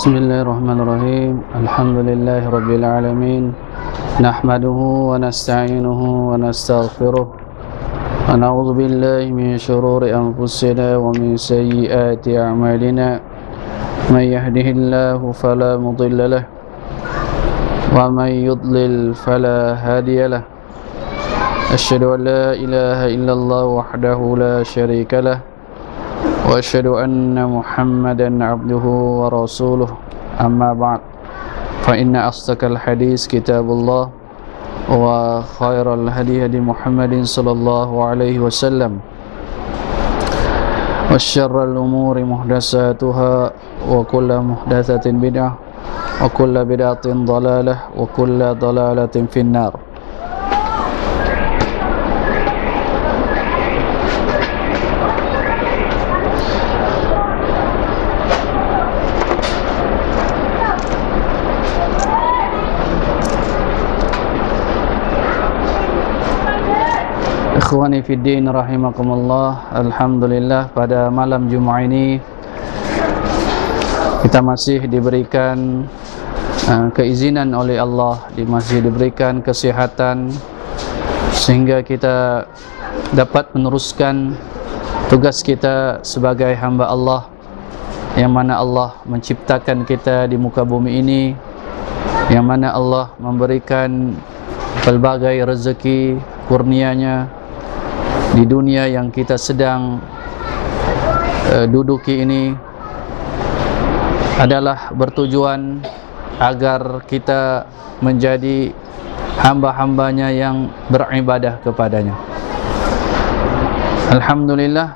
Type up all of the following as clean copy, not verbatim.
Bismillahirrahmanirrahim. Alhamdulillahirabbil alamin. Nahmaduhu wa nasta'inuhu wa nastaghfiruh. Wa na'udzu billahi min shururi anfusina wa min sayyiati a'malina. May yahdihillahu fala mudilla lahu wa may yudlil fala hadiya lahu. Asyhadu an la ilaha illallah wahdahu la syarika lahu wa asyhadu anna Muhammadan abduhu wa rasuluh. Amma ba'd, fa inna asdaqal hadis kitabullah wa khairal hadi hadi Muhammadin sallallahu alaihi wasallam wa syarral umuri muhdatsatuha wa kullu muhdatsatin bid'ah wa kullu bid'atin dhalalah wa kullu dhalalatin finnar. Ikhwani fiddin rahimakumullah. Alhamdulillah, pada malam Jumat ini kita masih diberikan keizinan oleh Allah, masih diberikan kesehatan sehingga kita dapat meneruskan tugas kita sebagai hamba Allah, yang mana Allah menciptakan kita di muka bumi ini, yang mana Allah memberikan pelbagai rezeki kurnia-Nya di dunia yang kita sedang duduki ini, adalah bertujuan agar kita menjadi hamba-hambanya yang beribadah kepadanya. Alhamdulillah,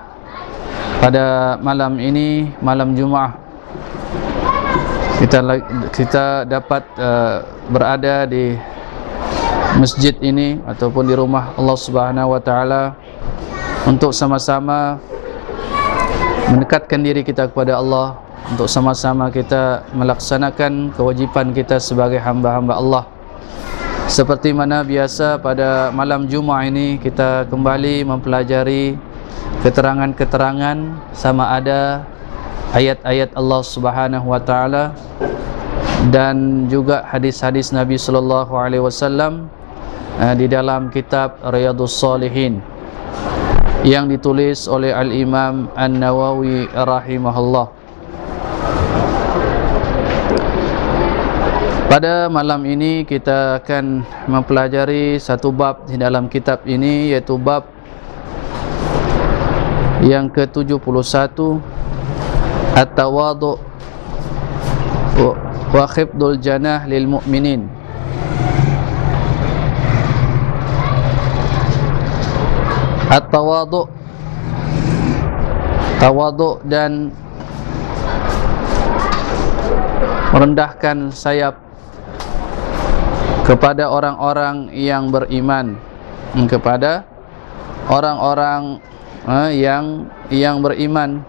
pada malam ini, malam Jumat, kita dapat berada di masjid ini ataupun di rumah Allah Subhanahu wa taala untuk sama-sama mendekatkan diri kita kepada Allah, untuk sama-sama kita melaksanakan kewajipan kita sebagai hamba-hamba Allah. Seperti mana biasa, pada malam Jumat ini kita kembali mempelajari keterangan-keterangan sama ada ayat-ayat Allah Subhanahu wa taala dan juga hadis-hadis Nabi sallallahu alaihi wasallam di dalam kitab Riyadhus Shalihin yang ditulis oleh Al-Imam An-Nawawi rahimahullah. Pada malam ini kita akan mempelajari satu bab di dalam kitab ini, yaitu bab yang ke-71, At-Tawadhu wa khifdul janah lil mu'minin. At-tawadhu, tawadhu dan merendahkan sayap kepada orang-orang yang beriman, kepada orang-orang yang beriman.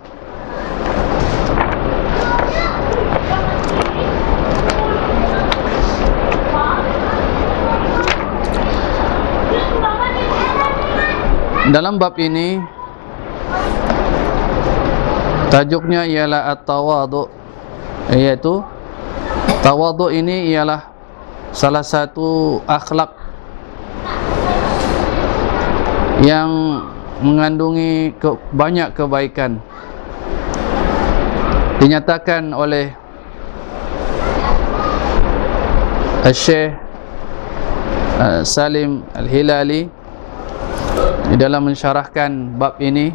Dalam bab ini tajuknya ialah at-tawadhu, yaitu tawadhu ini ialah salah satu akhlak yang mengandungi banyak kebaikan. Dinyatakan oleh Syekh Salim Al-Hilali di dalam mensyarahkan bab ini.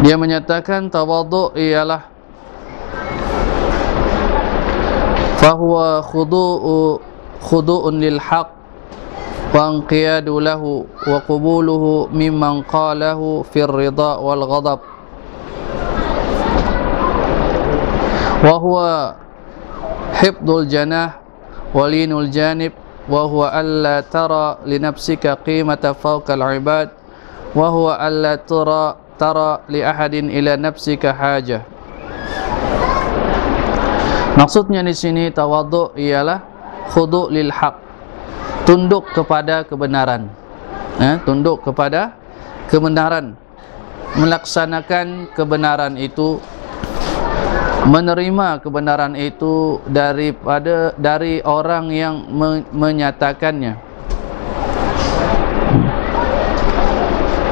Dia menyatakan tawadhu ialah fahuwa khudu'un lil haqq wa inqiyadu lahu wa qubuluhu mimman qalahu fir ridha wal ghadab wa huwa hifdul janah walinul janib wa huwa alla tara li nafsika qimata fawqa al-ibad wa huwa alla tara li ahadin ila nafsika hajah. Maksudnya di sini tawadhu ialah khudu' lil haq, tunduk kepada kebenaran, tunduk kepada kebenaran, melaksanakan kebenaran itu menerima kebenaran itu dari orang yang menyatakannya,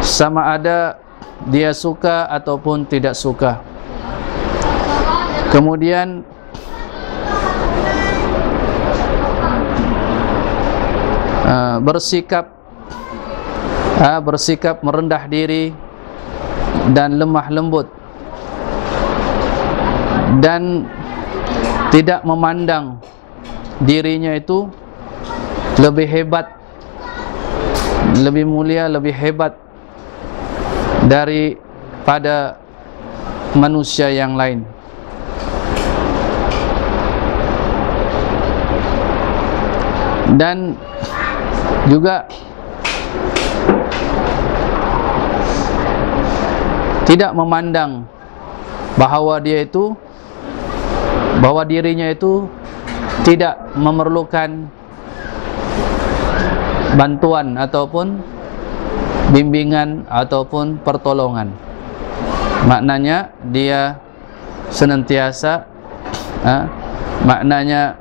sama ada dia suka ataupun tidak suka. Kemudian bersikap merendah diri dan lemah lembut, dan tidak memandang dirinya itu lebih hebat, lebih mulia, lebih hebat daripada manusia yang lain. Dan juga tidak memandang bahwa dirinya itu tidak memerlukan bantuan ataupun bimbingan ataupun pertolongan. Maknanya dia senantiasa maknanya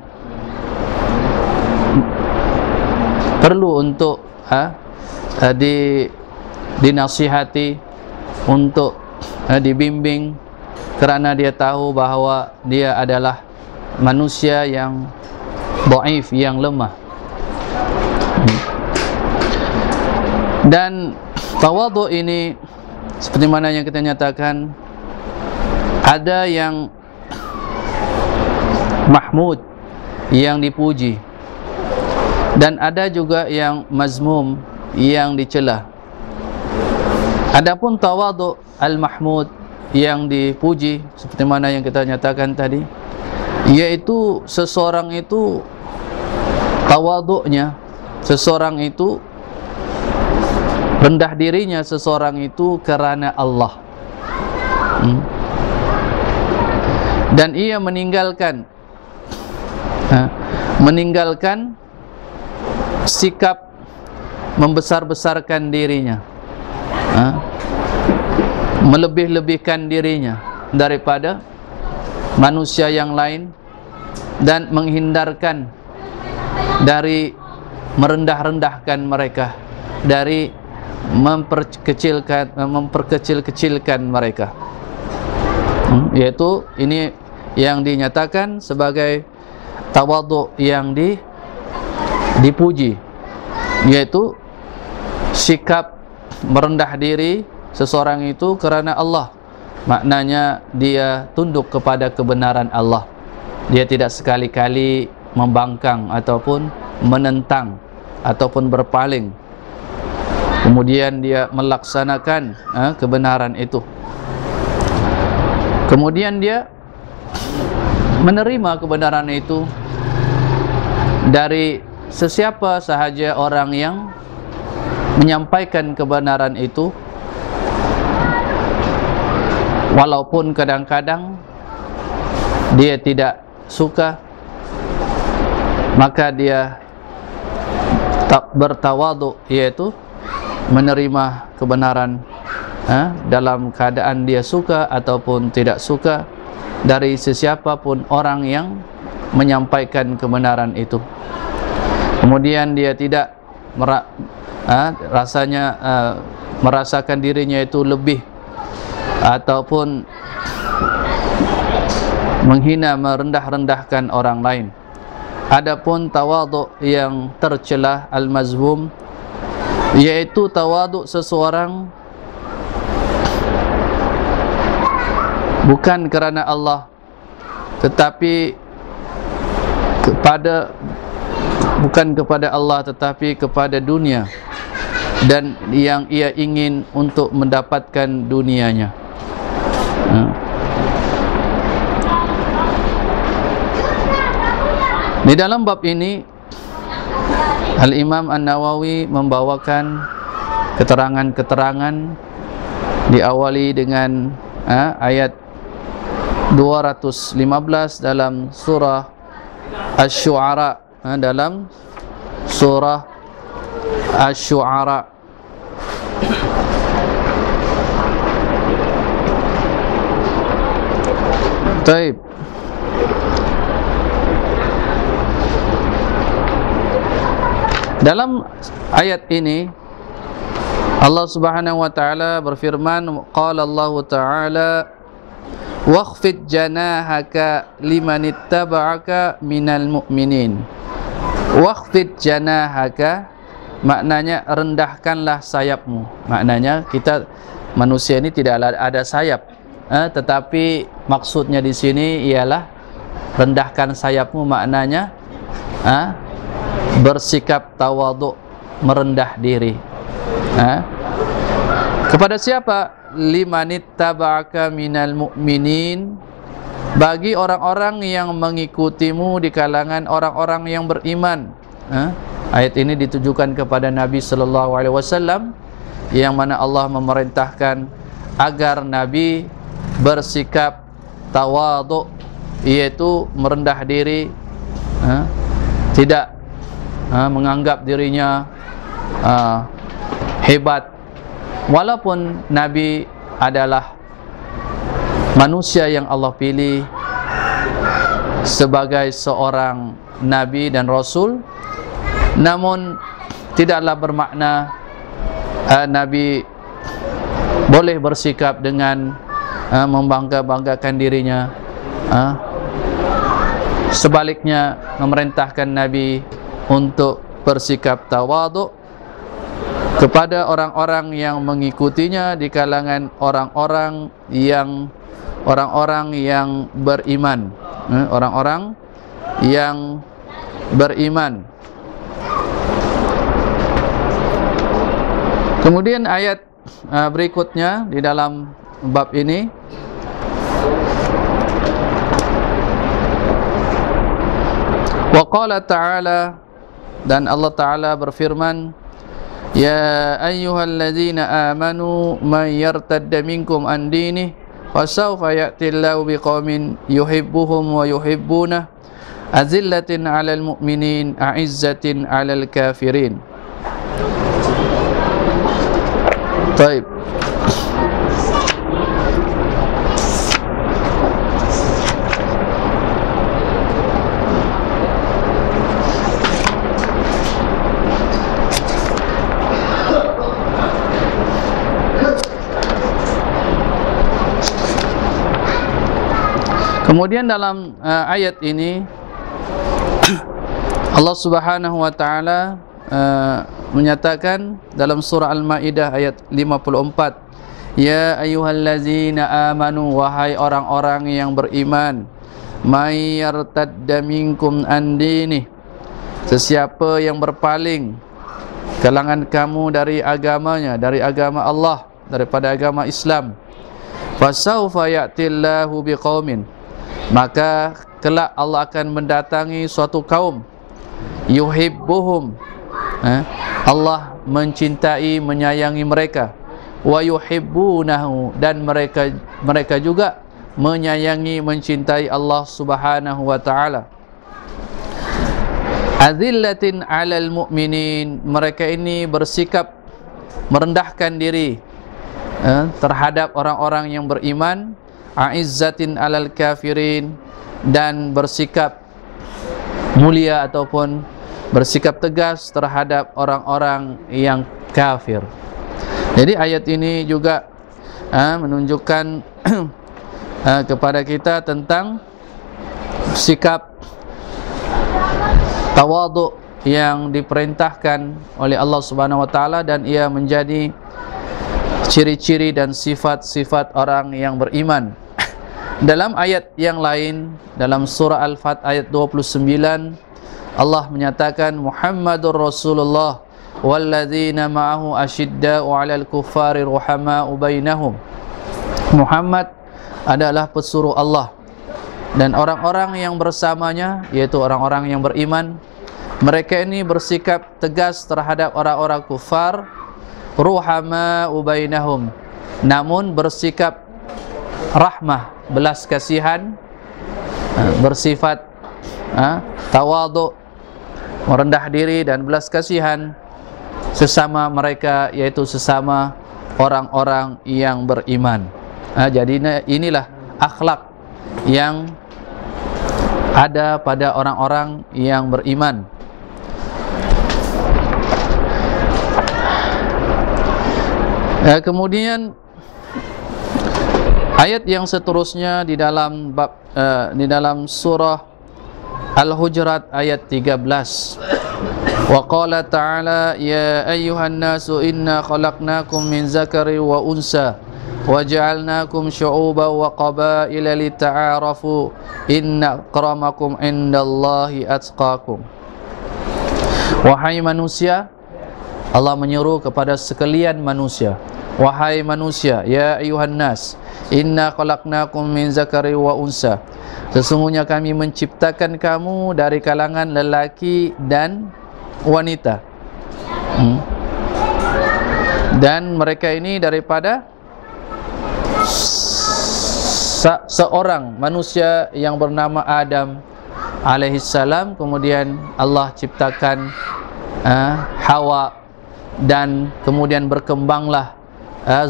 perlu untuk dinasihati, untuk dibimbing, kerana dia tahu bahawa dia adalah manusia yang dhaif, yang lemah. Dan tawadhu ini seperti mana yang kita nyatakan, ada yang mahmud, yang dipuji, dan ada juga yang mazmum, yang dicela. Adapun tawadhu al-mahmud, yang dipuji, seperti mana yang kita nyatakan tadi, yaitu seseorang itu tawadhu'nya, seseorang itu rendah dirinya, seseorang itu kerana Allah. Dan ia meninggalkan sikap membesar-besarkan dirinya, melebih-lebihkan dirinya daripada manusia yang lain, dan menghindarkan dari merendah-rendahkan mereka, dari memperkecil-kecilkan mereka. Yaitu ini yang dinyatakan sebagai tawadhu yang dipuji, yaitu sikap merendah diri seseorang itu kerana Allah. Maknanya dia tunduk kepada kebenaran Allah. Dia tidak sekali-kali membangkang ataupun menentang ataupun berpaling. Kemudian dia melaksanakan kebenaran itu. Kemudian dia menerima kebenaran itu dari sesiapa sahaja orang yang menyampaikan kebenaran itu, walaupun kadang-kadang dia tidak suka, maka dia bertawadhu, yaitu menerima kebenaran dalam keadaan dia suka ataupun tidak suka dari sesiapapun orang yang menyampaikan kebenaran itu. Kemudian dia tidak merasakan dirinya itu lebih ataupun menghina, merendah-rendahkan orang lain. Adapun tawadhu yang tercelah, al-mazmum, yaitu tawadhu seseorang bukan kerana Allah, tetapi bukan kepada Allah, tetapi kepada dunia, dan yang ia ingin untuk mendapatkan dunianya. Di dalam bab ini Al-Imam An-Nawawi membawakan keterangan-keterangan, diawali dengan ayat 215 dalam surah Asy-Syu'ara, dalam surah Asy-Syu'ara. Taib. Dalam ayat ini Allah Subhanahu wa taala berfirman, qala Allah taala wakhfid janahaka limanittaba'aka minal mu'minin. Wakhfid janahaka maknanya rendahkanlah sayapmu. Maknanya kita manusia ini tidak ada sayap, tetapi maksudnya di sini ialah rendahkan sayapmu, maknanya bersikap tawadhu, merendah diri. Kepada siapa? Limanittaba'aka minal mu'minin, bagi orang-orang yang mengikutimu di kalangan orang-orang yang beriman. Ayat ini ditujukan kepada Nabi sallallahu alaihi wasallam, yang mana Allah memerintahkan agar Nabi bersikap tawadhu, yaitu merendah diri, tidak menganggap dirinya hebat. Walaupun Nabi adalah manusia yang Allah pilih sebagai seorang Nabi dan Rasul, namun tidaklah bermakna Nabi boleh bersikap dengan membangga-banggakan dirinya. Sebaliknya, memerintahkan Nabi untuk bersikap tawadhu kepada orang-orang yang mengikutinya di kalangan orang-orang yang beriman, orang-orang yang beriman. Kemudian ayat berikutnya di dalam bab ini, wa qala ta'ala, dan Allah Ta'ala berfirman, ya ayyuhalladzina amanu man yartadda minkum an dinih fasawfa ya'tillahu biqaumin yuhibbuhum wa yuhibbunah azillatin 'alal mu'minin a'izzatin 'alal kafirin. Baik. Kemudian dalam ayat ini Allah Subhanahu wa taala menyatakan dalam surah Al-Maidah ayat 54, ya ayyuhallazina amanu, wahai orang-orang yang beriman, may yartadda minkum an dinih, sesiapa yang berpaling kalangan kamu dari agamanya, dari agama Allah, daripada agama Islam, fasawfa ya'tillahu biqaumin, maka kelak Allah akan mendatangi suatu kaum, yuhibbuhum, Allah mencintai, menyayangi mereka, wa yuhibbunahu, dan mereka juga menyayangi, mencintai Allah Subhanahu wa taala. Azillatin 'alal mu'minin, mereka ini bersikap merendahkan diri terhadap orang-orang yang beriman, a'izzatin 'alal kafirin, dan bersikap mulia ataupun bersikap tegas terhadap orang-orang yang kafir. Jadi ayat ini juga menunjukkan kepada kita tentang sikap tawadhu yang diperintahkan oleh Allah Subhanahu wa taala, dan ia menjadi ciri-ciri dan sifat-sifat orang yang beriman. Dalam ayat yang lain, dalam surah Al-Fat ayat 29, Allah menyatakan Muhammadur Rasulullah walladzina ma'ahu asyidda'u 'alal kuffari ruhama'u bainahum. Muhammad adalah pesuruh Allah, dan orang-orang yang bersamanya, yaitu orang-orang yang beriman, mereka ini bersikap tegas terhadap orang-orang kufar, ruhama'u bainahum, namun bersikap rahmah, belas kasihan, bersifat tawadhu, merendah diri dan belas kasihan sesama mereka, yaitu sesama orang-orang yang beriman. Jadi inilah akhlak yang ada pada orang-orang yang beriman. Kemudian ayat yang seterusnya di dalam surah Al-Hujurat ayat 13. Wa qala ta'ala ya ayyuhan nasu inna khalaqnakum min zakari wa unsa wa ja'alnakum syu'uban wa qabaila lita'arafu inna akramakum indallahi atqakum. Wahai manusia, Allah menyuruh kepada sekalian manusia, wahai manusia, ya ayuhan nas, inna khalaqnakum min zakari wa unsa. Sesungguhnya kami menciptakan kamu dari kalangan lelaki dan wanita. Dan mereka ini daripada seorang manusia yang bernama Adam alaihissalam. Kemudian Allah ciptakan Hawa, dan kemudian berkembanglah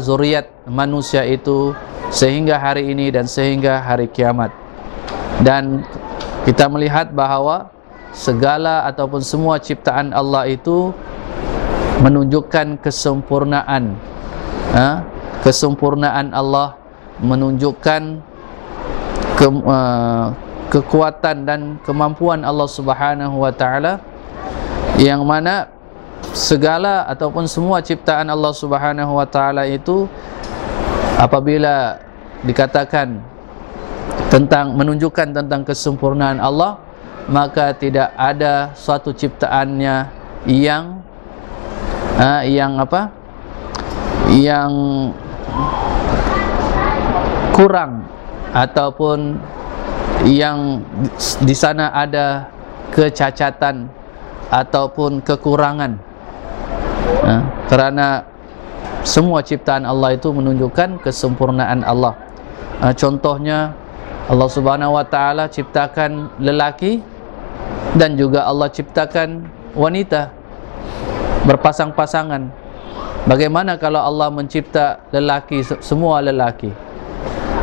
zuriat manusia itu sehingga hari ini dan sehingga hari kiamat. Dan kita melihat bahawa segala ataupun semua ciptaan Allah itu menunjukkan kesempurnaan, kesempurnaan Allah, menunjukkan kekuatan dan kemampuan Allah Subhanahu wa taala, yang mana segala ataupun semua ciptaan Allah Subhanahu wa taala itu apabila dikatakan tentang menunjukkan tentang kesempurnaan Allah, maka tidak ada suatu ciptaannya yang kurang ataupun yang di sana ada kecacatan ataupun kekurangan. Kerana semua ciptaan Allah itu menunjukkan kesempurnaan Allah. Contohnya Allah Subhanahu wa taala ciptakan lelaki dan juga Allah ciptakan wanita berpasang-pasangan. Bagaimana kalau Allah mencipta lelaki, semua lelaki,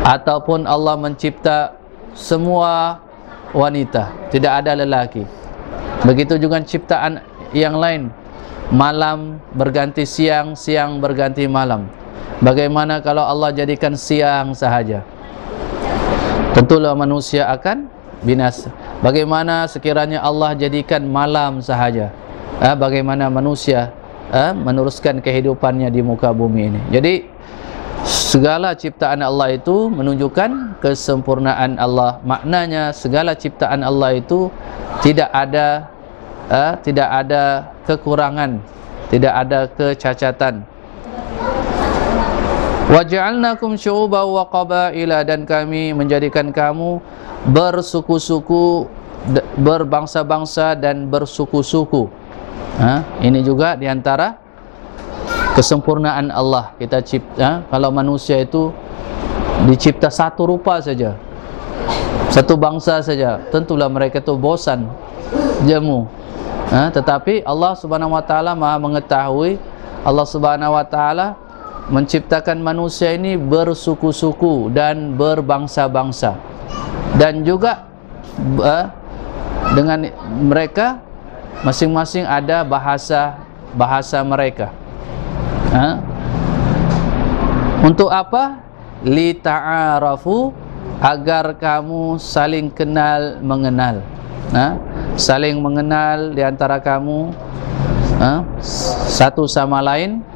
ataupun Allah mencipta semua wanita, tidak ada lelaki? Begitu juga ciptaan yang lain, malam berganti siang, siang berganti malam. Bagaimana kalau Allah jadikan siang sahaja? Tentulah manusia akan binasa. Bagaimana sekiranya Allah jadikan malam sahaja? Bagaimana manusia meneruskan kehidupannya di muka bumi ini? Jadi segala ciptaan Allah itu menunjukkan kesempurnaan Allah. Maknanya segala ciptaan Allah itu tidak ada kekurangan, tidak ada kecacatan. Wa ja'alnakum syu'uban wa qabaila, dan kami menjadikan kamu bersuku-suku, berbangsa-bangsa dan bersuku-suku. Ini juga diantara kesempurnaan Allah. Kita cipta, kalau manusia itu dicipta satu rupa saja, satu bangsa saja, tentulah mereka itu bosan, jemu. Tetapi Allah Subhanahu wa taala Maha mengetahui. Allah Subhanahu wa taala menciptakan manusia ini bersuku-suku dan berbangsa-bangsa, dan juga dengan mereka masing-masing ada bahasa mereka. Untuk apa? Li ta'arafu, agar kamu saling kenal mengenal. Saling mengenal di antara kamu satu sama lain.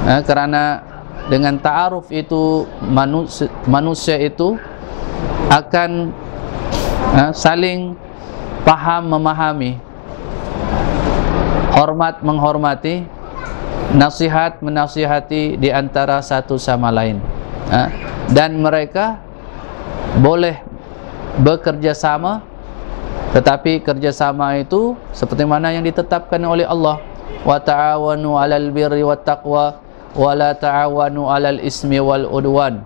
Kerana dengan ta'aruf itu manusia itu akan saling paham memahami, hormat menghormati, nasihat menasihati di antara satu sama lain. Dan mereka boleh bekerja sama, tetapi kerjasama itu seperti mana yang ditetapkan oleh Allah, wa ta'awanu 'alal birri wat taqwa wa la ta'awanu 'alal ismi wal udwan,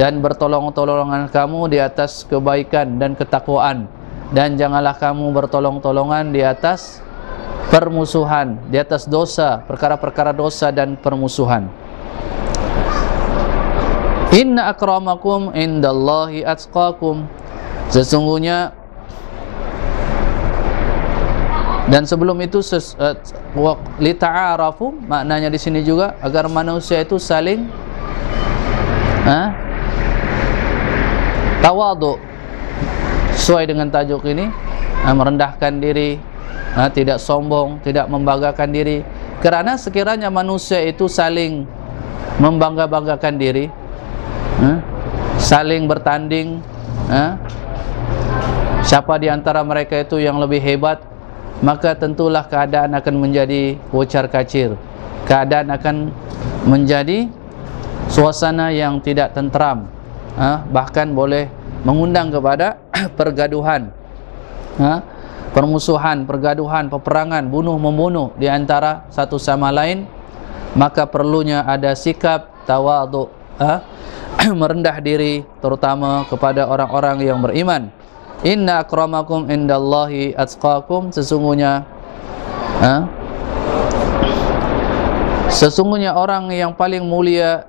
dan bertolong-tolongan kamu di atas kebaikan dan ketakwaan, dan janganlah kamu bertolong-tolongan di atas permusuhan, di atas dosa, perkara-perkara dosa dan permusuhan. Inna akramakum indallahi atqakum. Sesungguhnya, dan sebelum itu lita'arafu, maknanya di sini juga agar manusia itu saling tawadhu. Sesuai dengan tajuk ini, merendahkan diri, tidak sombong, tidak membanggakan diri. Kerana sekiranya manusia itu saling membangga-banggakan diri, saling bertanding, siapa di antara mereka itu yang lebih hebat, maka tentulah keadaan akan menjadi kocar kacir. Keadaan akan menjadi suasana yang tidak tentram, bahkan boleh mengundang kepada pergaduhan, permusuhan, pergaduhan, peperangan, bunuh-membunuh di antara satu sama lain. Maka perlunya ada sikap tawadhu, merendah diri, terutama kepada orang-orang yang beriman. Inna akramakum indallahi atqakum. Sesungguhnya orang yang paling mulia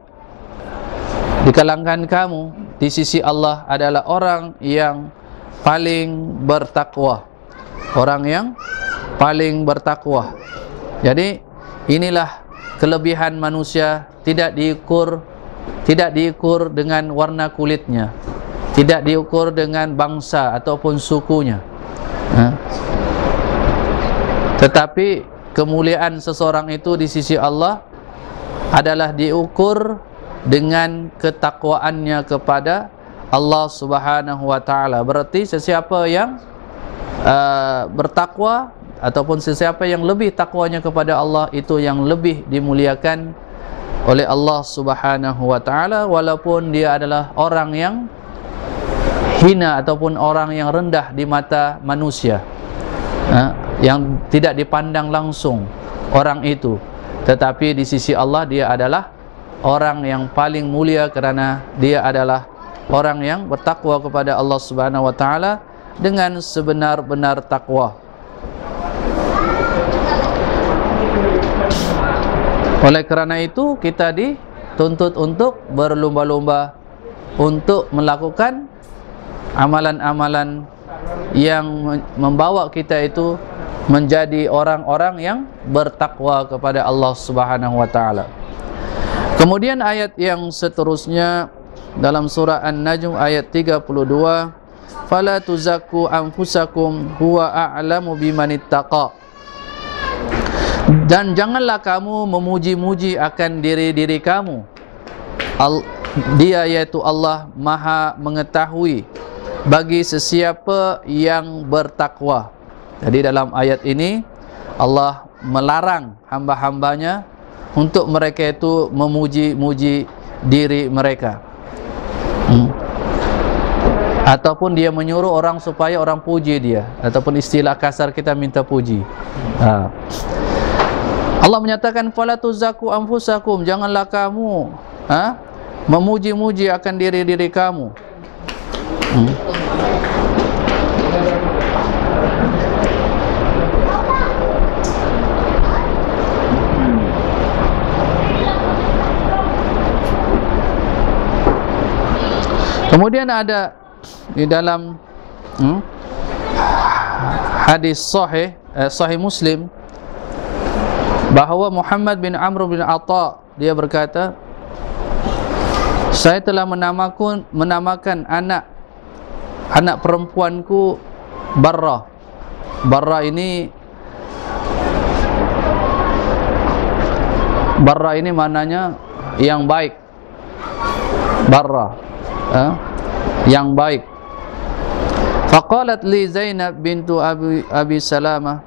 di kalangan kamu di sisi Allah adalah orang yang paling bertakwa. Orang yang paling bertakwa. Jadi inilah kelebihan manusia, tidak diukur dengan warna kulitnya, tidak diukur dengan bangsa ataupun sukunya, tetapi kemuliaan seseorang itu di sisi Allah adalah diukur dengan ketakwaannya kepada Allah Subhanahu wa taala. Berarti sesiapa yang bertakwa ataupun sesiapa yang lebih takwanya kepada Allah, itu yang lebih dimuliakan oleh Allah Subhanahu wa taala, walaupun dia adalah orang yang hina ataupun orang yang rendah di mata manusia, yang tidak dipandang langsung orang itu, tetapi di sisi Allah dia adalah orang yang paling mulia kerana dia adalah orang yang bertakwa kepada Allah Subhanahu wa taala dengan sebenar-benar takwa. Oleh kerana itu kita dituntut untuk berlomba-lomba untuk melakukan amalan-amalan yang membawa kita itu menjadi orang-orang yang bertakwa kepada Allah Subhanahu wa taala. Kemudian ayat yang seterusnya dalam surah An-Najm ayat 32, fala tuzakku anfusakum huwa a'lamu bimanittaqa. Dan janganlah kamu memuji-muji akan diri-diri kamu. Dia yaitu Allah Maha mengetahui bagi sesiapa yang bertakwa. Jadi dalam ayat ini Allah melarang hamba-hambanya untuk mereka itu memuji-muji diri mereka, ataupun dia menyuruh orang supaya orang puji dia, ataupun istilah kasar kita minta puji. Allah menyatakan fala tuzakku anfusakum, janganlah kamu memuji-muji akan diri-diri kamu. Kemudian ada di dalam hadis sahih Muslim bahawa Muhammad bin Amr bin Atha dia berkata, saya telah menamakan anak perempuanku Barrah. Barrah ini maknanya yang baik. Barrah, yang baik. Faqalat li Zainab bintu Abi Salamah,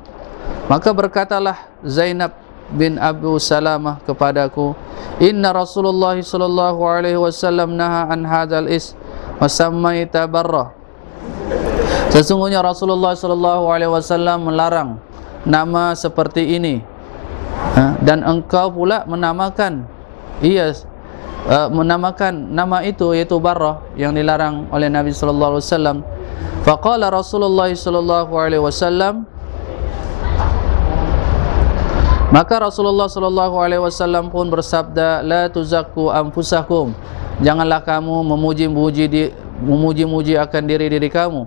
maka berkatalah Zainab bin Abu Salamah kepadaku, inna Rasulullah sallallahu alaihi wasallam naha an hadzal wa sammaita Barrah. Sesungguhnya Rasulullah sallallahu alaihi wasallam melarang nama seperti ini, dan engkau pula menamakan menamakan nama itu, yaitu Barrah, yang dilarang oleh Nabi sallallahu alaihi wasallam. Faqala Rasulullah sallallahu alaihi wasallam, maka Rasulullah sallallahu alaihi wasallam pun bersabda, la tuzakku anfusakum, janganlah kamu memuji-muji akan diri kamu.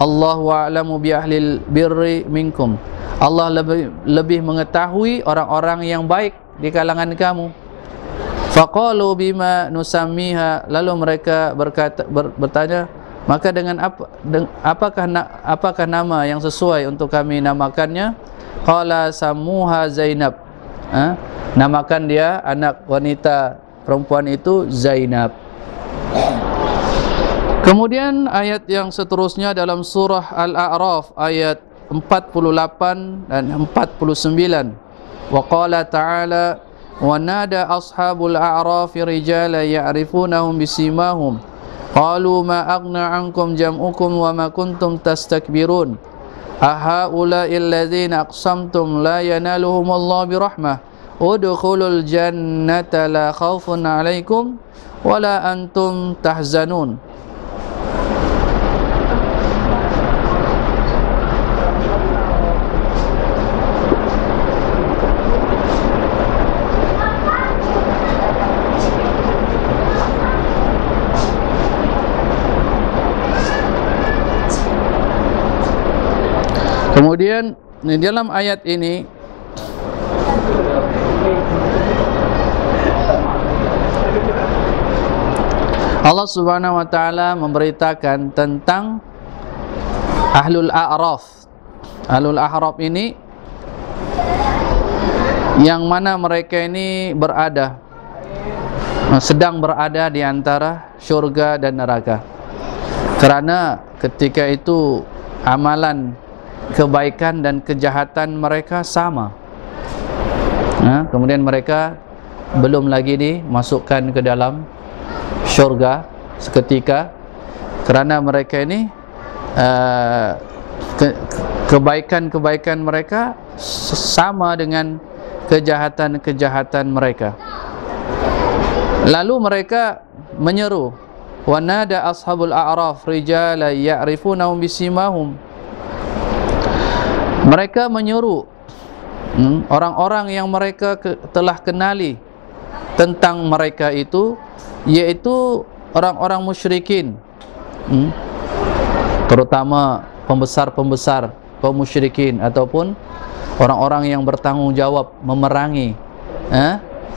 Allahu a'lamu bi ahlil birri minkum. Allah lebih mengetahui orang-orang yang baik di kalangan kamu. Faqalu bima nusammiha, lalu mereka bertanya, maka dengan apakah nama yang sesuai untuk kami namakannya? Qala sammuha Zainab. Namakan dia anak wanita perempuan itu Zainab. Kemudian ayat yang seterusnya dalam surah Al-A'raf ayat 48 dan 49. Wa qala ta'ala wa nada ashabul a'rafi rijala ya'rifunahum bisimahum qalu ma aghna 'ankum jam'ukum wa ma kuntum tastakbirun ahaula'i alladhina aqsamtum la yanaluhumullahu birahmah udkhulul jannata la khaufun 'alaikum wa la antum tahzanun. Kemudian di dalam ayat ini Allah Subhanahu wa taala memberitakan tentang Ahlul A'raf. Ahlul A'raf ini yang mana mereka ini sedang berada di antara syurga dan neraka. Karena ketika itu amalan kebaikan dan kejahatan mereka sama. Kemudian mereka belum lagi dimasukkan ke dalam syurga seketika, kerana mereka ini kebaikan mereka sama dengan kejahatan mereka. Lalu mereka menyeru, wa nada ashabul a'raf rijala ya'rifunahum bisimahum. Mereka menyuruh orang-orang yang mereka telah kenali tentang mereka itu, yaitu orang-orang musyrikin, terutama pembesar-pembesar kaum musyrikin ataupun orang-orang yang bertanggung jawab memerangi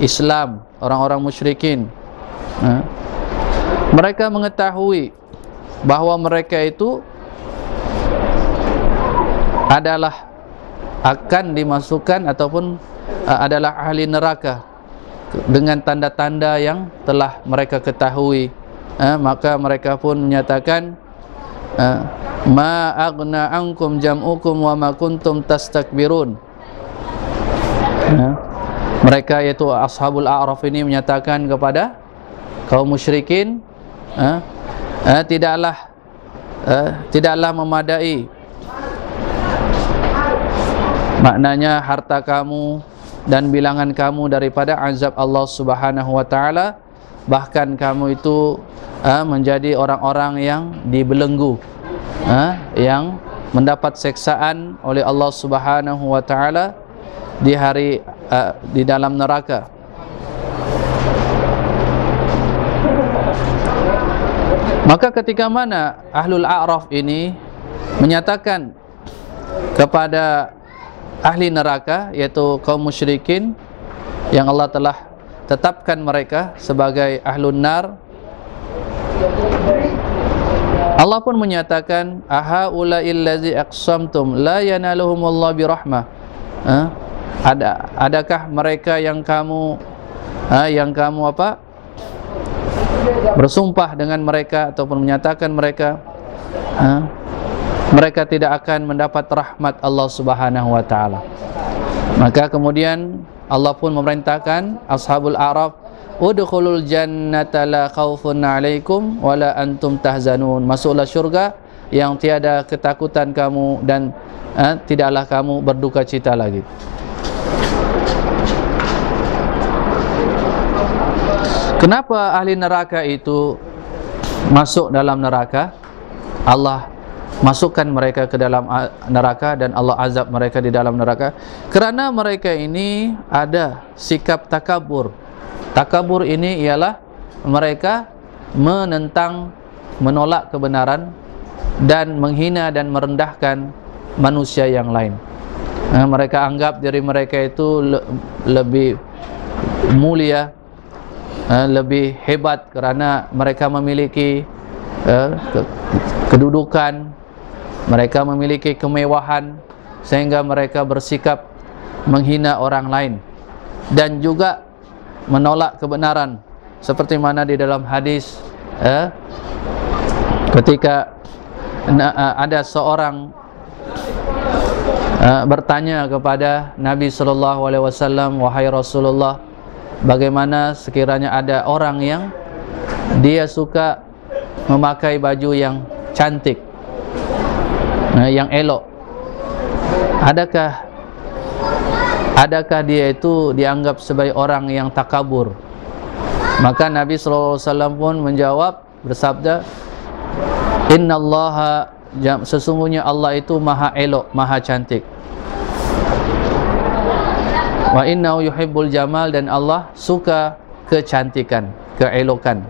Islam, orang-orang musyrikin. Mereka mengetahui bahawa mereka itu adalah akan dimasukkan ataupun adalah ahli neraka dengan tanda-tanda yang telah mereka ketahui. Maka mereka pun menyatakan, ma aghna ankum jam'ukum wa ma kuntum tastakbirun. Mereka yaitu ashabul a'raf ini menyatakan kepada kaum musyrikin, tidaklah memadai, maknanya harta kamu dan bilangan kamu daripada azab Allah Subhanahu wa taala, bahkan kamu itu menjadi orang-orang yang dibelenggu, yang mendapat seksaan oleh Allah Subhanahu wa taala di dalam neraka. Maka ketika mana Ahlul A'raf ini menyatakan kepada ahli neraka, yaitu kaum musyrikin yang Allah telah tetapkan mereka sebagai ahlun nar, Allah pun menyatakan, ahaula'il ladzi aqsamtum la yanaluhumullahu birahmah. Adakah mereka yang kamu bersumpah dengan mereka ataupun menyatakan mereka tidak akan mendapat rahmat Allah Subhanahu wa taala. Maka kemudian Allah pun memerintahkan ashabul a'raf, udkhulul jannata la khaufun 'alaikum wa la antum tahzanun. Masuklah syurga yang tiada ketakutan kamu dan tidaklah kamu berduka cita lagi. Kenapa ahli neraka itu masuk dalam neraka? Allah masukkan mereka ke dalam neraka dan Allah azab mereka di dalam neraka kerana mereka ini ada sikap takabur. Takabur ini ialah mereka menentang, menolak kebenaran dan menghina dan merendahkan manusia yang lain. Mereka anggap diri mereka itu lebih mulia, lebih hebat kerana mereka memiliki kedudukan, mereka memiliki kemewahan, sehingga mereka bersikap menghina orang lain dan juga menolak kebenaran, seperti mana di dalam hadis ketika ada seorang bertanya kepada Nabi SAW, wahai Rasulullah, bagaimana sekiranya ada orang yang dia suka memakai baju yang cantik, yang elok, adakah dia itu dianggap sebagai orang yang takabur? Maka Nabi SAW pun menjawab, bersabda, Innallaha, sesungguhnya Allah itu maha elok, maha cantik. Wa innahu yuhibbul jamal, dan Allah suka kecantikan, keelokan.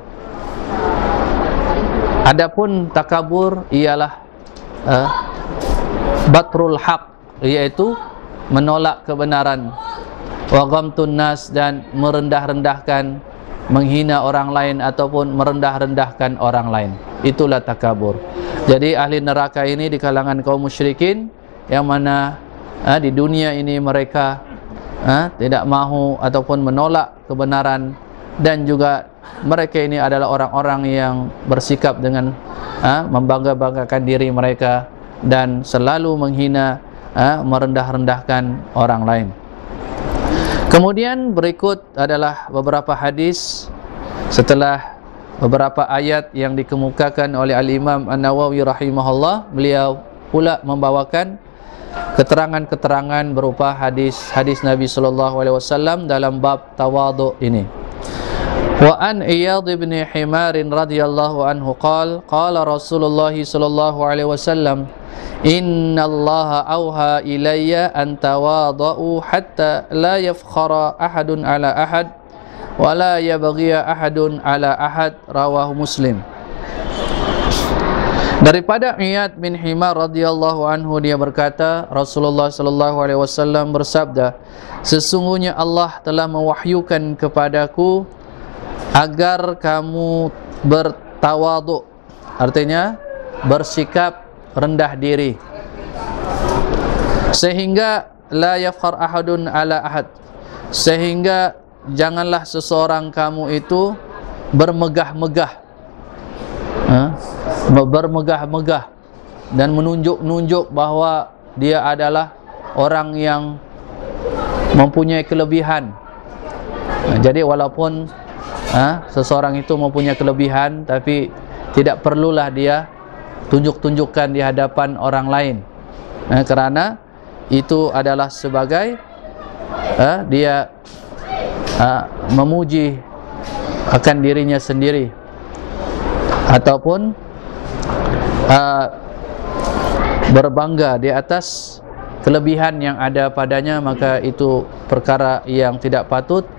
Adapun takabur ialah batrul haq, yaitu menolak kebenaran, wa ghamtun nas, dan merendah-rendahkan, menghina orang lain ataupun merendah-rendahkan orang lain. Itulah takabur. Jadi ahli neraka ini di kalangan kaum musyrikin, yang mana di dunia ini mereka tidak mahu ataupun menolak kebenaran, dan juga mereka ini adalah orang-orang yang bersikap dengan membangga-banggakan diri mereka dan selalu menghina, merendah-rendahkan orang lain. Kemudian berikut adalah beberapa hadis setelah beberapa ayat yang dikemukakan oleh Al-Imam An-Nawawi rahimahullah. Beliau pula membawakan keterangan-keterangan berupa hadis-hadis Nabi SAW dalam bab tawadhu ini. Wa an Iyad bin Himar radhiyallahu anhu qala Rasulullah sallallahu alaihi wasallam, innallaha auha ilayya an tawadhu hatta la yafkhara ahadun ala ahad wa la yabghiya ahadun ala ahad, rawahu Muslim. Daripada Iyad bin Himar radhiyallahu anhu, dia berkata, Rasulullah sallallahu alaihi wasallam bersabda, sesungguhnya Allah telah mewahyukan kepadaku agar kamu bertawadhu, artinya bersikap rendah diri, sehingga la yafkhar ahadun ala ahad, sehingga janganlah seseorang kamu itu bermegah-megah, bermegah-megah dan menunjuk-nunjuk bahawa dia adalah orang yang mempunyai kelebihan. Jadi walaupun seseorang itu mempunyai kelebihan, tapi tidak perlulah dia tunjuk-tunjukkan di hadapan orang lain, kerana itu adalah sebagai dia memuji akan dirinya sendiri, ataupun berbangga di atas kelebihan yang ada padanya. Maka itu perkara yang tidak patut,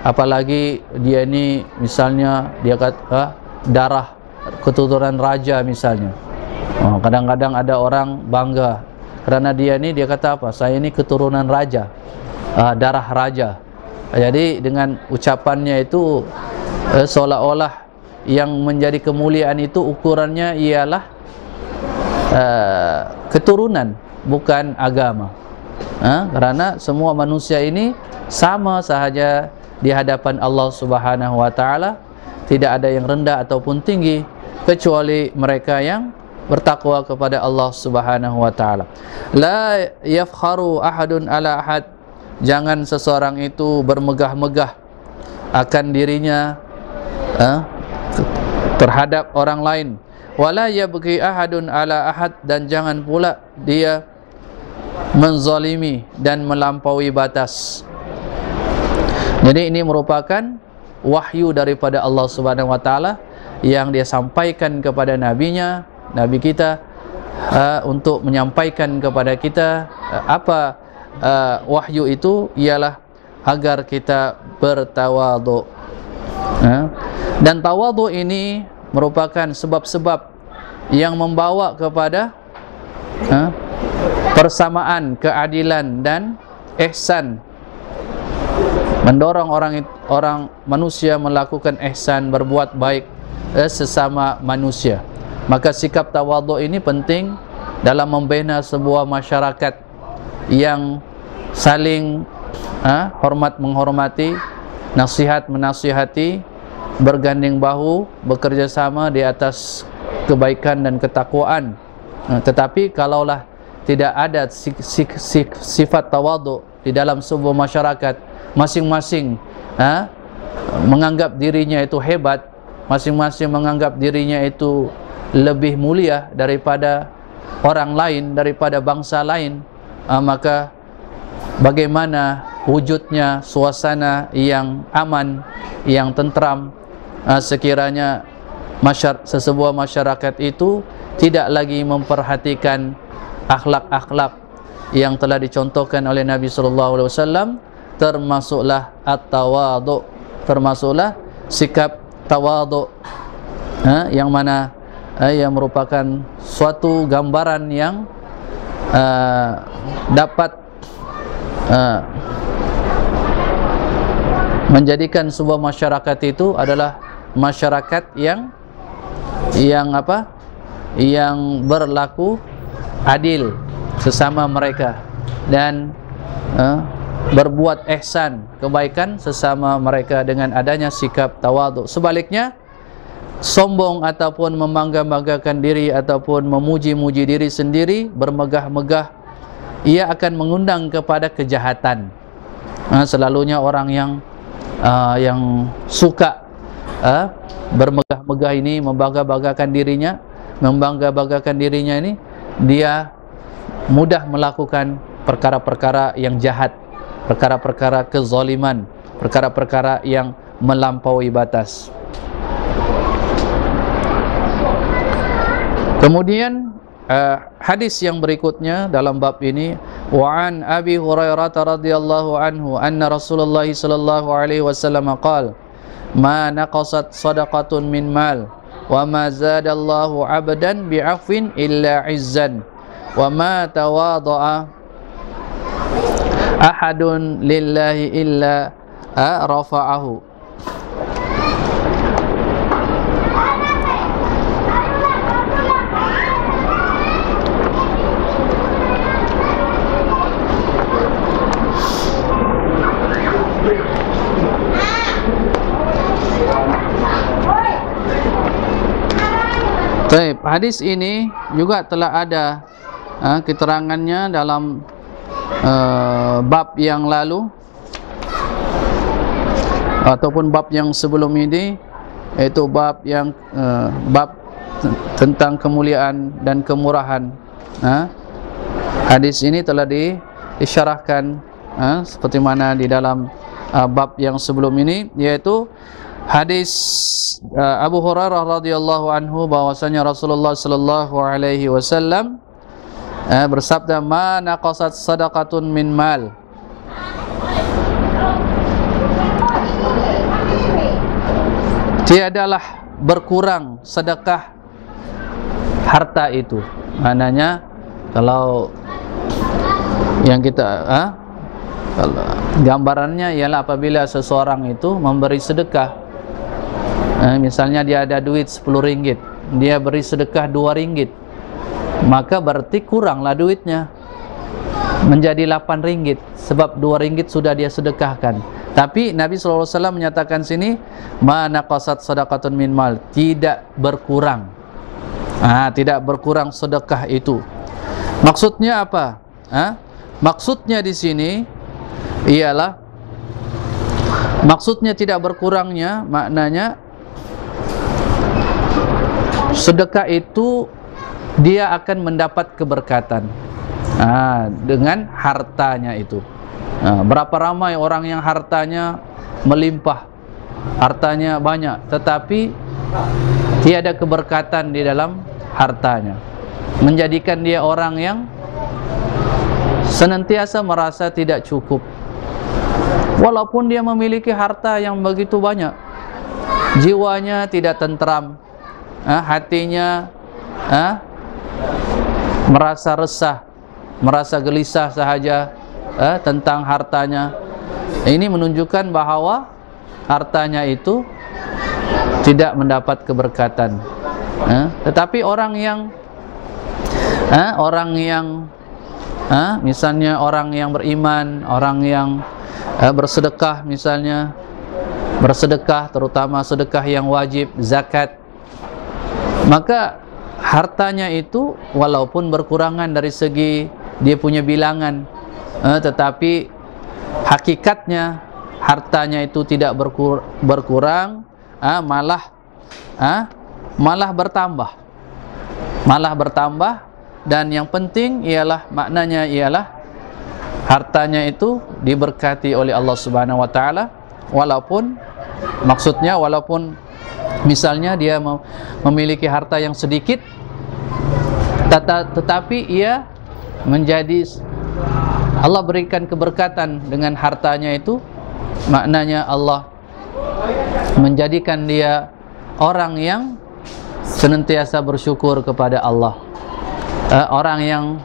apalagi dia ini misalnya dia kata darah keturunan raja misalnya. Kadang-kadang ada orang bangga kerana dia ini, dia kata apa, saya ini keturunan raja, darah raja. Jadi dengan ucapannya itu seolah-olah yang menjadi kemuliaan itu ukurannya ialah keturunan, bukan agama. Kerana semua manusia ini sama sahaja di hadapan Allah Subhanahu wa taala, tidak ada yang rendah ataupun tinggi kecuali mereka yang bertakwa kepada Allah Subhanahu wa taala. La yafkharu ahadun ala ahad, jangan seseorang itu bermegah-megah akan dirinya terhadap orang lain. Wala yabghi ahadun ala ahad, dan jangan pula dia menzalimi dan melampaui batas. Jadi ini merupakan wahyu daripada Allah Subhanahu wa taala yang dia sampaikan kepada nabinya, nabi kita, untuk menyampaikan kepada kita apa wahyu itu ialah agar kita bertawadhu. Dan tawadhu ini merupakan sebab-sebab yang membawa kepada persamaan, keadilan dan ihsan, mendorong orang manusia melakukan ihsan, berbuat baik sesama manusia. Maka sikap tawadhu ini penting dalam membina sebuah masyarakat yang saling hormat menghormati, nasihat menasihati, bergandeng bahu, bekerja sama di atas kebaikan dan ketakwaan. Tetapi kalaulah tidak ada sifat tawadhu di dalam sebuah masyarakat, masing-masing menganggap dirinya itu hebat, masing-masing menganggap dirinya itu lebih mulia daripada orang lain, daripada bangsa lain, maka bagaimana wujudnya suasana yang aman, yang tentram sekiranya sebuah masyarakat itu tidak lagi memperhatikan akhlak-akhlak yang telah dicontohkan oleh Nabi SAW, termasuklah at-tawadhu, termasuklah sikap tawadhu, yang mana yang merupakan suatu gambaran yang dapat menjadikan sebuah masyarakat itu adalah masyarakat yang berlaku adil sesama mereka dan berbuat ihsan, kebaikan sesama mereka dengan adanya sikap tawadhu. Sebaliknya, sombong ataupun membangga-banggakan diri ataupun memuji-muji diri sendiri, bermegah-megah, ia akan mengundang kepada kejahatan. Selalunya orang yang suka bermegah-megah ini, membangga-banggakan dirinya ini, dia mudah melakukan perkara-perkara yang jahat, perkara-perkara kezaliman, perkara-perkara yang melampaui batas. Kemudian hadis yang berikutnya dalam bab ini, wa an Abi Hurairah radhiyallahu anhu anna Rasulullah sallallahu alaihi wasallam qala ma naqasat sadaqatun min mal wa ma zadallahu 'abdan bi'afwin illa 'izzan wa ma tawadha'a ahadun lillahi illa rafa'ahu. Baik, hadis ini juga telah ada keterangannya dalam bab yang lalu ataupun bab yang sebelum ini, yaitu bab tentang kemuliaan dan kemurahan. Hadis ini telah disyarahkan seperti mana di dalam bab yang sebelum ini, yaitu hadis Abu Hurairah radhiyallahu anhu bahwasanya Rasulullah sallallahu alaihi wasallam bersabda, ma naqasat sadaqatun min mal, tiadalah berkurang sedekah harta itu. Maknanya kalau yang kita gambarannya ialah apabila seseorang itu memberi sedekah, misalnya dia ada duit 10 ringgit, dia beri sedekah 2 ringgit, maka berarti kuranglah duitnya menjadi 8 ringgit, sebab 2 ringgit sudah dia sedekahkan. Tapi Nabi SAW menyatakan sini, ma naqasat sadaqatun min mal, tidak berkurang, tidak berkurang sedekah itu. Maksudnya apa? Maksudnya di sini ialah, maksudnya tidak berkurangnya, maknanya sedekah itu dia akan mendapat keberkatan dengan hartanya itu. Berapa ramai orang yang hartanya melimpah, hartanya banyak, tetapi tiada keberkatan di dalam hartanya, menjadikan dia orang yang senantiasa merasa tidak cukup, walaupun dia memiliki harta yang begitu banyak. jiwanya tidak tentram, hatinya merasa resah, merasa gelisah sahaja tentang hartanya. Ini menunjukkan bahawa hartanya itu tidak mendapat keberkatan. Tetapi orang yang misalnya orang yang beriman, orang yang bersedekah misalnya, bersedekah terutama sedekah yang wajib, zakat, maka hartanya itu walaupun berkurangan dari segi dia punya bilangan, tetapi hakikatnya hartanya itu tidak berkurang, malah bertambah. Dan yang penting ialah maknanya ialah hartanya itu diberkati oleh Allah Subhanahu wa taala, walaupun misalnya dia memiliki harta yang sedikit, tetapi ia menjadi Allah berikan keberkatan dengan hartanya itu, maknanya Allah menjadikan dia orang yang senantiasa bersyukur kepada Allah, orang yang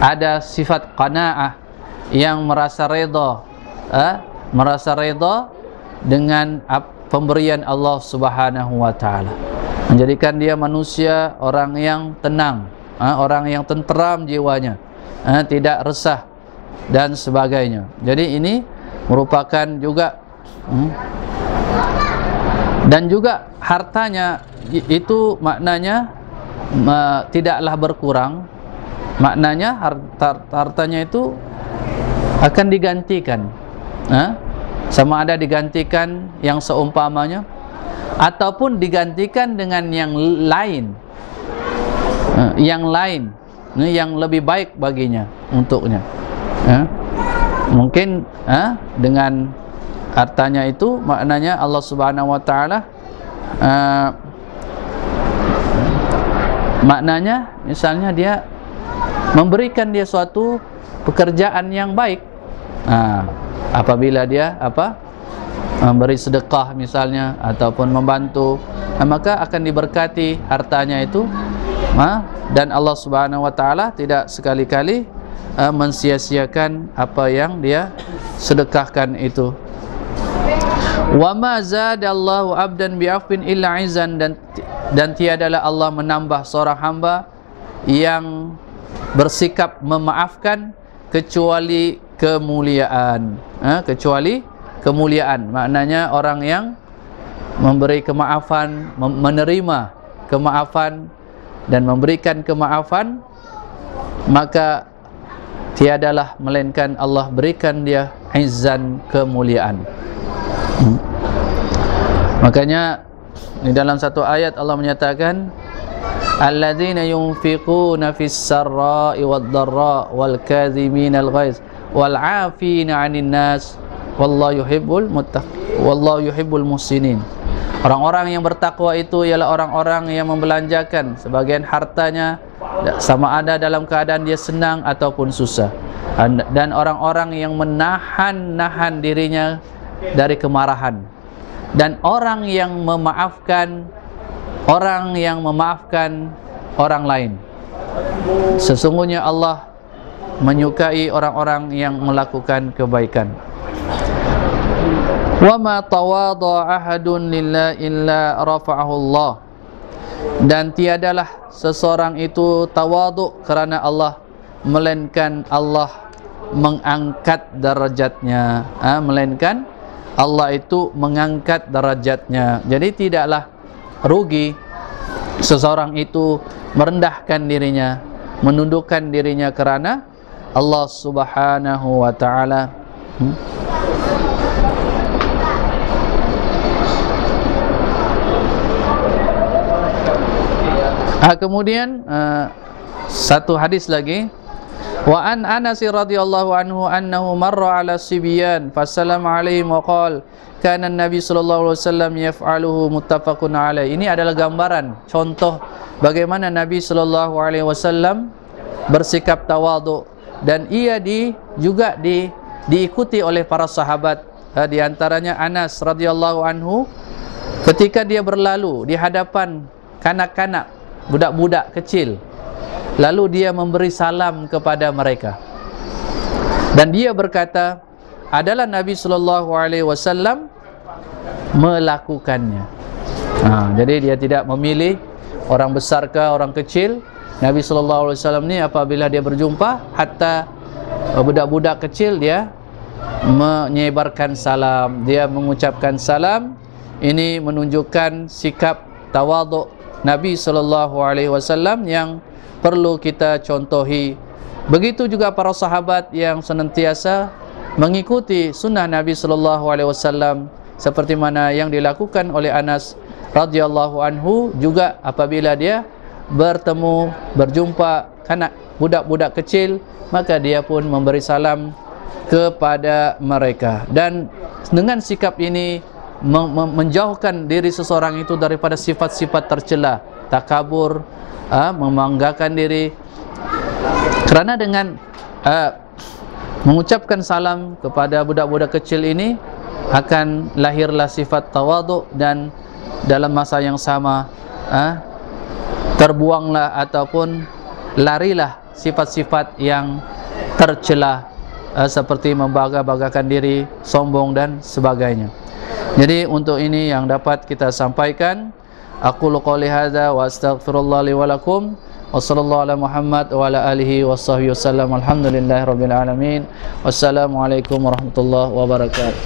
ada sifat qanaah, yang merasa redha dengan pemberian Allah Subhanahu wa taala, menjadikan dia manusia orang yang tenang, orang yang tenteram jiwanya, tidak resah dan sebagainya. Jadi ini merupakan juga dan juga hartanya itu maknanya tidaklah berkurang, maknanya hartanya itu akan digantikan, sama ada digantikan yang seumpamanya ataupun digantikan dengan yang lain, yang lebih baik baginya, untuknya. Mungkin dengan hartanya itu maknanya Allah Subhanahu wa taala maknanya misalnya dia memberikan dia suatu pekerjaan yang baik. Apabila dia memberi sedekah misalnya ataupun membantu, maka akan diberkati hartanya itu, dan Allah Subhanahu wa taala tidak sekali-kali mensia-siakan apa yang dia sedekahkan itu. Wa ma zadallahu abdan bi'afwin illa 'izzan, dan tiadalah Allah menambah seorang hamba yang bersikap memaafkan kecuali kemuliaan. Maknanya orang yang memberi kemaafan, menerima kemaafan dan memberikan kemaafan, maka tiadalah melainkan Allah berikan dia izzan, kemuliaan. Makanya di dalam satu ayat Allah menyatakan, alladzina yunfiquna fis sarra'i wad dharra wal kadhiminal ghaiz wal 'afina 'anil nas wallahu yuhibbul muhsinin. Orang-orang yang bertakwa itu ialah orang-orang yang membelanjakan sebagian hartanya sama ada dalam keadaan dia senang ataupun susah, dan orang-orang yang menahan dirinya dari kemarahan, dan orang yang memaafkan orang lain. Sesungguhnya Allah menyukai orang-orang yang melakukan kebaikan. Wa ma tawadha ahadun lillahi illa rafa'ahu Allah, dan tiadalah seseorang itu tawadhu kerana Allah melainkan Allah mengangkat derajatnya, melainkan Allah itu mengangkat derajatnya. Jadi tidaklah rugi seseorang itu merendahkan dirinya, menundukkan dirinya kerana Allah Subhanahu wa taala. Kemudian satu hadis lagi. Wa an Anas radhiyallahu anhu annahu marra ala sibyan fasallama alaihim wa qala kana an-nabi sallallahu alaihi wasallam yaf'aluhu, muttafaqun alaih. Ini adalah gambaran contoh bagaimana Nabi sallallahu alaihi wasallam bersikap tawadhu, dan ia juga diikuti oleh para sahabat. Di antaranya Anas radhiyallahu anhu ketika dia berlalu di hadapan kanak-kanak, budak-budak kecil, lalu dia memberi salam kepada mereka. Dan dia berkata, adalah Nabi sallallahu alaihi wasallam melakukannya. Jadi dia tidak memilih orang besar ke orang kecil. Nabi sallallahu alaihi wasallam ni apabila dia berjumpa, hatta budak-budak kecil, dia menyebarkan salam, dia mengucapkan salam. Ini menunjukkan sikap tawaduk Nabi sallallahu alaihi wasallam yang perlu kita contohi. Begitu juga para sahabat yang senantiasa mengikuti sunnah Nabi sallallahu alaihi wasallam, seperti mana yang dilakukan oleh Anas radhiyallahu anhu juga apabila dia berjumpa kanak budak-budak kecil, maka dia pun memberi salam kepada mereka. Dan dengan sikap ini menjauhkan diri seseorang itu daripada sifat-sifat tercela, takabur, membanggakan diri. Kerana dengan mengucapkan salam kepada budak-budak kecil ini akan lahirlah sifat tawaduk, dan dalam masa yang sama terbuanglah ataupun larilah sifat-sifat yang tercela, seperti membangga-banggakan diri, sombong dan sebagainya. Jadi untuk ini yang dapat kita sampaikan. Aqulu qouli hadza wa astaghfirullah li wa lakum. Wassallallahu ala Muhammad wa ala alihi washabbihi wasallam. Alhamdulillahirabbil alamin. Wassalamualaikum warahmatullahi wabarakatuh.